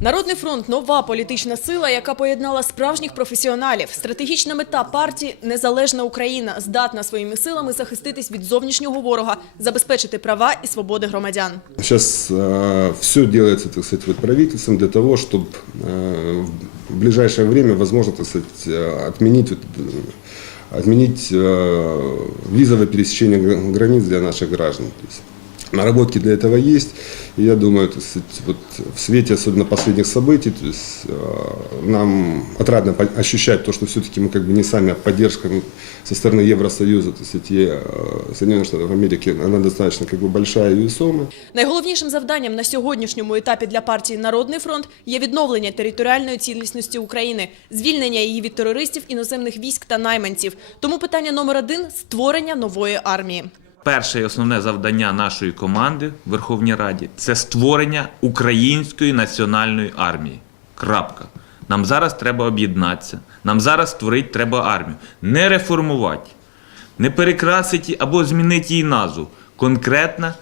Народний фронт нова політична сила, яка поєднала справжніх професіоналів. Стратегічна мета партії незалежна Україна, здатна своїми силами захиститись від зовнішнього ворога, забезпечити права і свободи громадян. Сейчас все делается, так сказать, вот правительством для того, чтобы в ближайшее время, возможно, так сказать, э, отменить, вот, э, отменить э, визовое пересечение гра- границ для наших граждан. То есть наработки для этого есть. И я думаю, так сказать, вот в свете особенно последних событий, то есть, э, нам отрадно по- ощущать то, что все-таки мы как бы не сами, а поддержка со стороны Евросоюза, то есть, и э, Соединенных Штатов Америки, она достаточно как бы большая и весомая. Найголовнішим завданням на сьогоднішньому етапі для партії Народний фронт є відновлення територіальної цілісності України, звільнення її від терористів, іноземних військ та найманців. Тому питання номер один створення нової армії. Перше і основне завдання нашої команди в Верховній Раді це створення української національної армії. Крапка. Нам зараз треба об'єднатися. Нам зараз створити треба армію. Не реформувати, не перекрасити або змінити її назву. Конкретна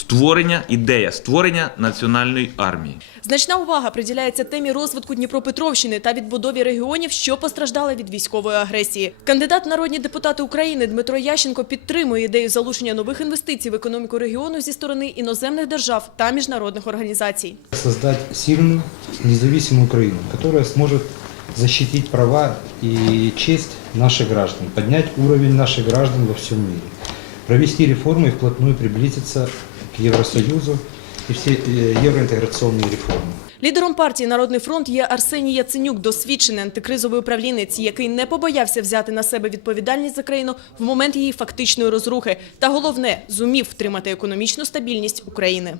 створення, ідея створення національної армії. Значна увага приділяється темі розвитку Дніпропетровщини та відбудові регіонів, що постраждали від військової агресії. Кандидат народні депутати України Дмитро Ященко підтримує ідею залучення нових інвестицій в економіку регіону зі сторони іноземних держав та міжнародних організацій. создать сильную, независимую Украину, которая сможет защитить права и честь наших граждан, поднять уровень наших граждан во всем мире, провести реформы и вплотную приблизиться к Евросоюзу и все э, евроинтеграционные реформы. Лідером партії Народний фронт є Арсеній Яценюк, досвідчений антикризовий управлінець, який не побоявся взяти на себе відповідальність за країну в момент її фактичної розрухи. Та головне зумів втримати економічну стабільність України.